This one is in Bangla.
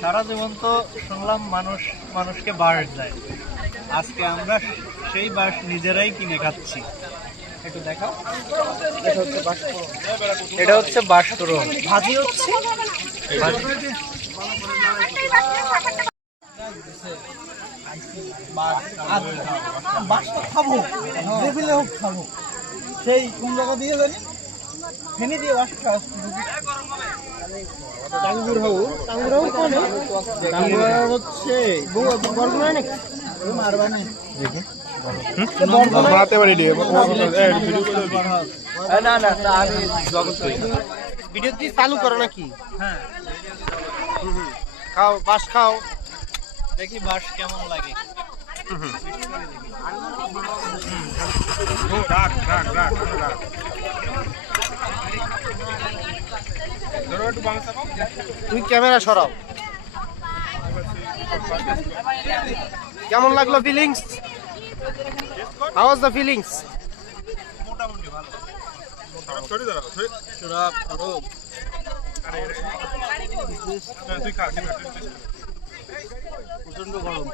সারা জীবন তো শুনলাম মানুষ মানুষকে বাঁশ দেয়, আজকে আমরা সেই বাঁশ নিজেরাই কিনে খাচ্ছি। একটু দেখাও। এটা হচ্ছে বাঁশতরণ, ভাজি হচ্ছে। বাঁশ তো খাবো, টেবিলে হোক খাবো। সেই কোন জায়গা দিয়ে জানি ফেনি দিয়ে বাঁশ খাওয়া টাঙ্গুর হাউ কোন টাঙ্গুর হচ্ছে বরগুনা নাকি মারবা নাই দেখি মারতে পারি দিয়ে না না আমি জগৎ করি ভিডিও দিয়ে চালু করো নাকি? হ্যাঁ খাও বাঁশ খাও, দেখি বাঁশ কেমন লাগে। তুই ক্যামেরা সরাও। কেমন লাগলো feelings? How was the feelings? মোটামুটি ভালো। প্রচন্ড গরম।